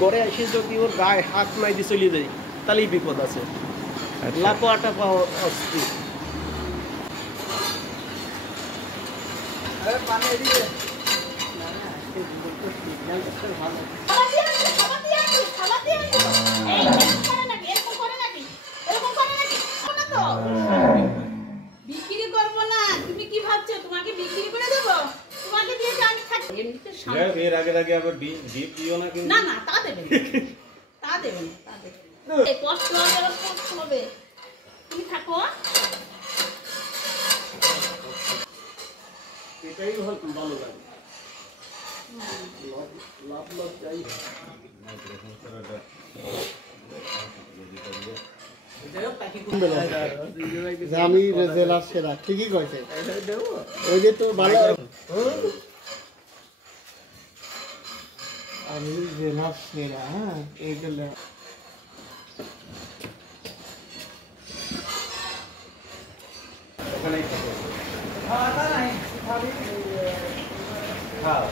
ঘরে এসে যদি ওর গায়ে হাত নাই দিয়ে চলে যায় তাহলেই বিপদ আছে। লাফাটা পাওয়া অস্থির। বিক্রি করবো না, তুমি কি ভাবছো তোমাকে বিক্রি করে দেবো? তোমাকে দিয়ে আমি থাকি এমনিতে এর আগে আবার ডিপ দিও না কিন্তু। না না তা দেবে না, তা দেবে না, তা দেবে না। এই কষ্ট হবে, কষ্ট হবে, তুমি থাকো। এটাই ভালো লাগে। লাভ লাভ চাই। আমি জেলার সেরা ঠিকই কইছে। ওই যে তোর ভালো আমি জেলার সেরা। হ্যাঁ এইগুলো ওখানেই থাকো। খাওয়া নাই খালি খাও